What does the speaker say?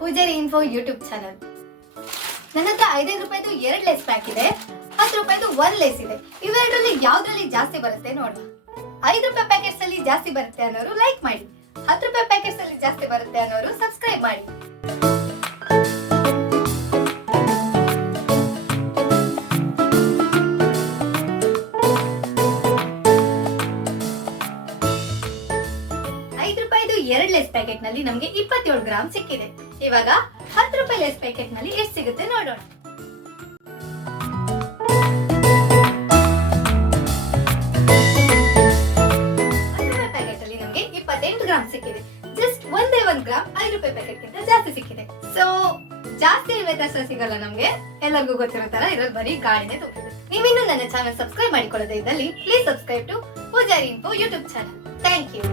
Poojary info YouTube channel. ನನ್ನ ಹತ್ರ 5 ರೂಪಾಯಿದು 2 ಲೇಸ್ ಪ್ಯಾಕ್ ಇದೆ, 10 ರೂಪಾಯಿದು 1 ಲೇಸ್ ಇದೆ. ಇವೆರಡರಲ್ಲಿ ಯಾವ್ದ್ರಲ್ಲಿ ಜಾಸ್ತಿ ಬರುತ್ತೆ ನೋಡೋಣ. 5 ರೂಪಾಯಿ ಪ್ಯಾಕೆಟ್ಸ್ ಅಲ್ಲಿ ಜಾಸ್ತಿ ಬರುತ್ತೆ ಅನ್ನೋರು ಲೈಕ್ ಮಾಡಿ, 10 ರೂಪಾಯಿ ಪ್ಯಾಕೆಟ್ಸ್ ಅಲ್ಲಿ ಜಾಸ್ತಿ ಬರುತ್ತೆ ಅನ್ನೋರು ಸಬ್ಸ್ಕ್ರೈಬ್ ಮಾಡಿ. ಎರಡು ಲೇಸ್ ಪ್ಯಾಕೆಟ್ ನಲ್ಲಿ ನಮಗೆ 27 ಗ್ರಾಮ್ ಸಿಕ್ಕಿದೆ. ಇವಾಗ 10 ರೂಪಾಯಿ ಲೇಸ್ ಪ್ಯಾಕೆಟ್ ನಲ್ಲಿ ಎಷ್ಟು ಸಿಗುತ್ತೆ ನೋಡೋಣ. 10 ರೂಪಾಯಿ ಪ್ಯಾಕೆಟ್ ಅಲ್ಲಿ ನಮಗೆ 28 ಗ್ರಾಮ್ ಸಿಕ್ಕಿದೆ. ಜಸ್ಟ್ ಒಂದೇ 1 ಗ್ರಾಮ್ 5 ರೂಪಾಯಿ ಪ್ಯಾಕೆಟ್ ಗಿಂತ ಜಾಸ್ತಿ ಸಿಕ್ಕಿದೆ. ಸೊ ಜಾಸ್ತಿ ವ್ಯತ್ಯಾಸ ಸಿಗಲ್ಲ ನಮ್ಗೆ, ಎಲ್ಲರಿಗೂ ಗೊತ್ತಿರೋ ತರ ಇರೋದು ಬರೀ ಗಾಳಿನೇ ತೋರಿಸಿದೆ. ನೀವಿನ್ನೂ ನನ್ನ ಚಾನಲ್ ಸಬ್ಸ್ಕ್ರೈಬ್ ಮಾಡಿಕೊಳ್ಳದೆ ಇದ್ದಲ್ಲಿ please subscribe to Pujari info YouTube channel. Thank you.